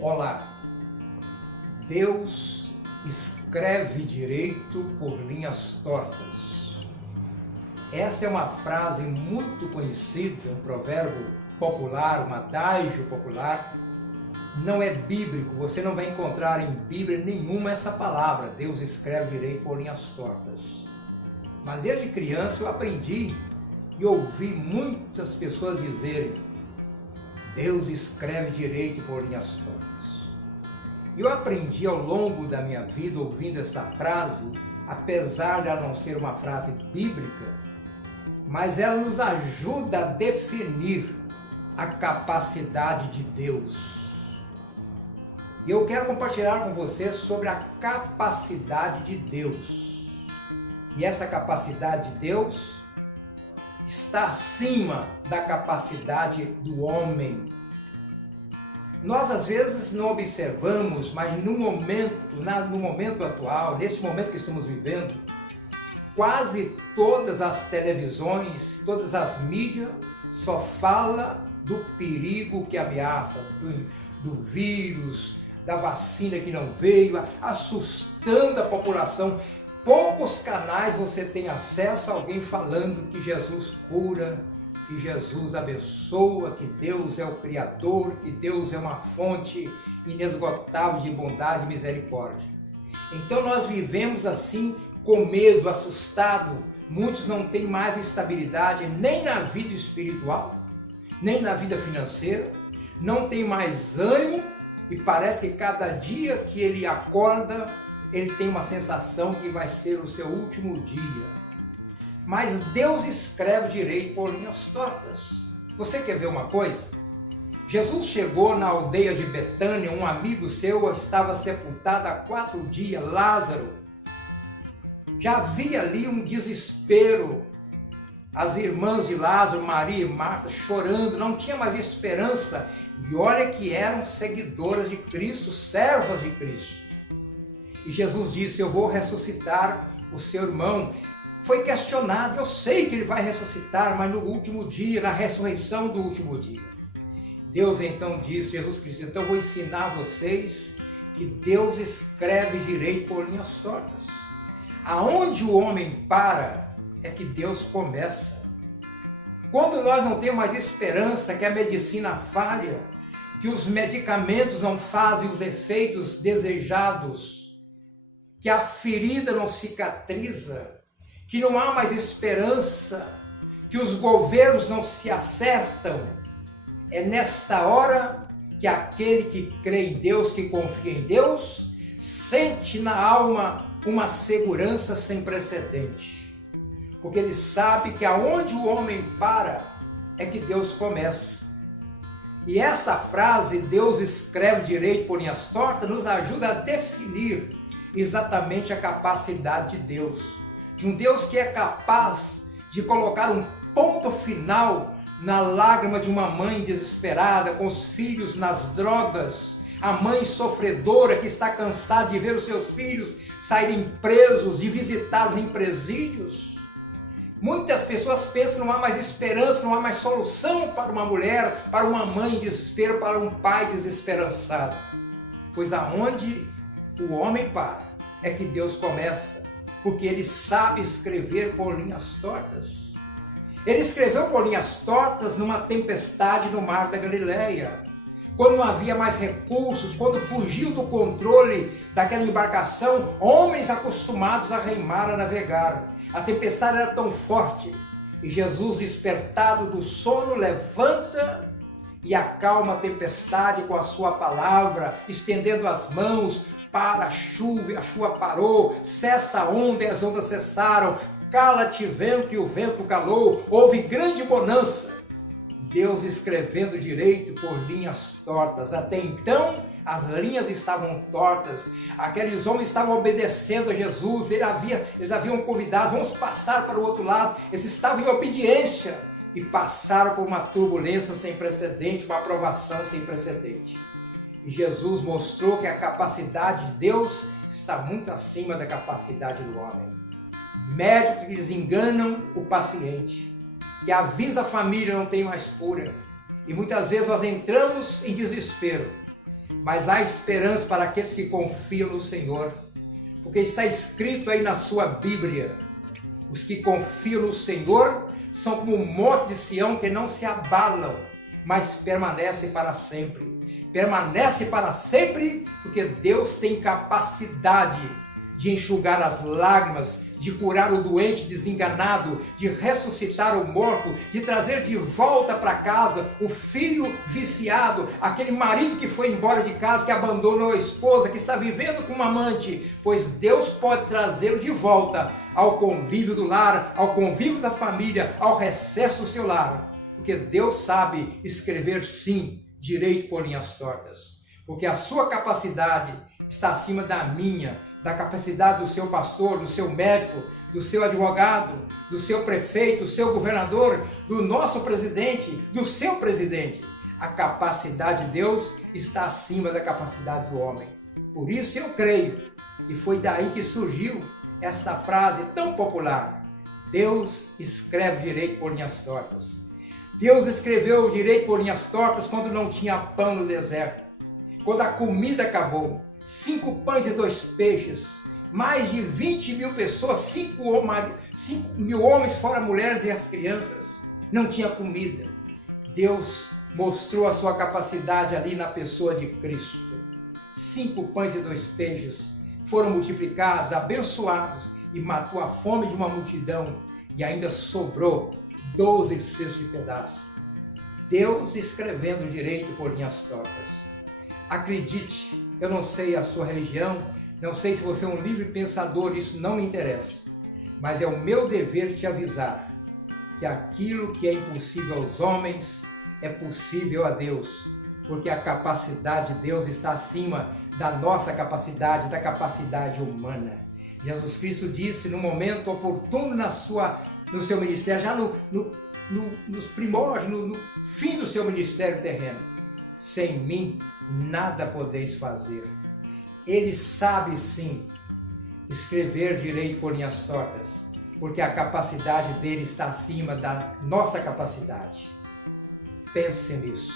Olá, Deus escreve direito por linhas tortas. Essa é uma frase muito conhecida, um provérbio popular, um adágio popular. Não é bíblico, você não vai encontrar em Bíblia nenhuma essa palavra, Deus escreve direito por linhas tortas. Mas desde criança eu aprendi e ouvi muitas pessoas dizerem: Deus escreve direito por linhas tortas. E eu aprendi ao longo da minha vida ouvindo essa frase, apesar de ela não ser uma frase bíblica, mas ela nos ajuda a definir a capacidade de Deus. E eu quero compartilhar com você sobre a capacidade de Deus. E essa capacidade de Deus está acima da capacidade do homem. Nós às vezes não observamos, mas no momento atual, nesse momento que estamos vivendo, quase todas as televisões, todas as mídias só falam do perigo que ameaça, do vírus, da vacina que não veio, assustando a população. Poucos canais você tem acesso a alguém falando que Jesus cura, que Jesus abençoa, que Deus é o Criador, que Deus é uma fonte inesgotável de bondade e misericórdia. Então nós vivemos assim com medo, assustado. Muitos não têm mais estabilidade nem na vida espiritual, nem na vida financeira, não tem mais ânimo e parece que cada dia que ele acorda, ele tem uma sensação que vai ser o seu último dia. Mas Deus escreve direito por linhas tortas. Você quer ver uma coisa? Jesus chegou na aldeia de Betânia, um amigo seu estava sepultado há 4 dias, Lázaro. Já havia ali um desespero. As irmãs de Lázaro, Maria e Marta, chorando, não tinha mais esperança. E olha que eram seguidoras de Cristo, servas de Cristo. E Jesus disse: eu vou ressuscitar o seu irmão. Foi questionado: eu sei que ele vai ressuscitar, mas no último dia, na ressurreição do último dia. Deus então disse, Jesus Cristo: então eu vou ensinar vocês que Deus escreve direito por linhas tortas. Aonde o homem para, é que Deus começa. Quando nós não temos mais esperança, que a medicina falha, que os medicamentos não fazem os efeitos desejados, que a ferida não cicatriza, que não há mais esperança, que os governos não se acertam, é nesta hora que aquele que crê em Deus, que confia em Deus, sente na alma uma segurança sem precedente. Porque ele sabe que aonde o homem para, é que Deus começa. E essa frase, Deus escreve direito por linhas tortas, nos ajuda a definir exatamente a capacidade de Deus. De um Deus que é capaz de colocar um ponto final na lágrima de uma mãe desesperada, com os filhos nas drogas, a mãe sofredora que está cansada de ver os seus filhos saírem presos, de visitá-los em presídios. Muitas pessoas pensam que não há mais esperança, não há mais solução para uma mulher, para uma mãe em desespero, para um pai desesperançado. Pois aonde o homem para, é que Deus começa. Porque ele sabe escrever por linhas tortas. Ele escreveu por linhas tortas numa tempestade no mar da Galileia. Quando não havia mais recursos, quando fugiu do controle daquela embarcação, homens acostumados a remar, a navegar. A tempestade era tão forte e Jesus, despertado do sono, levanta e acalma a tempestade com a sua palavra, estendendo as mãos. Para a chuva parou, cessa a onda e as ondas cessaram, cala-te vento e o vento calou, houve grande bonança. Deus escrevendo direito por linhas tortas. Até então as linhas estavam tortas, aqueles homens estavam obedecendo a Jesus, eles haviam convidado: vamos passar para o outro lado. Eles estavam em obediência e passaram por uma turbulência sem precedente, uma provação sem precedente. E Jesus mostrou que a capacidade de Deus está muito acima da capacidade do homem. Médicos que desenganam o paciente, que avisa a família não tem mais cura. E muitas vezes nós entramos em desespero. mas há esperança para aqueles que confiam no Senhor, porque está escrito aí na sua Bíblia: os que confiam no Senhor são como o monte de Sião, que não se abalam, mas permanecem para sempre. Permanece para sempre, porque Deus tem capacidade de enxugar as lágrimas, de curar o doente desenganado, de ressuscitar o morto, de trazer de volta para casa o filho viciado, aquele marido que foi embora de casa, que abandonou a esposa, que está vivendo com uma amante, pois Deus pode trazê-lo de volta ao convívio do lar, ao convívio da família, ao recesso do seu lar, porque Deus sabe escrever sim direito por linhas tortas, porque a sua capacidade está acima da minha, da capacidade do seu pastor, do seu médico, do seu advogado, do seu prefeito, do seu governador, do nosso presidente, do seu presidente. A capacidade de Deus está acima da capacidade do homem. Por isso eu creio que foi daí que surgiu essa frase tão popular: Deus escreve direito por linhas tortas. Deus escreveu o direito por linhas tortas quando não tinha pão no deserto, quando a comida acabou. 5 pães e 2 peixes, mais de 20 mil pessoas, 5 mil homens, fora mulheres e as crianças, não tinha comida. Deus mostrou a sua capacidade ali na pessoa de Cristo. 5 pães e 2 peixes foram multiplicados, abençoados, e matou a fome de uma multidão, e ainda sobrou 12 cestos de pedaço. Deus escrevendo direito por linhas tortas. Acredite, eu não sei a sua religião, não sei se você é um livre pensador, isso não me interessa. Mas é o meu dever te avisar que aquilo que é impossível aos homens é possível a Deus, porque a capacidade de Deus está acima da nossa capacidade, da capacidade humana. Jesus Cristo disse no momento oportuno no seu ministério, já nos primórdios, no fim do seu ministério terreno: sem mim nada podeis fazer. Ele sabe sim escrever direito por linhas tortas, porque a capacidade dele está acima da nossa capacidade. Pense nisso.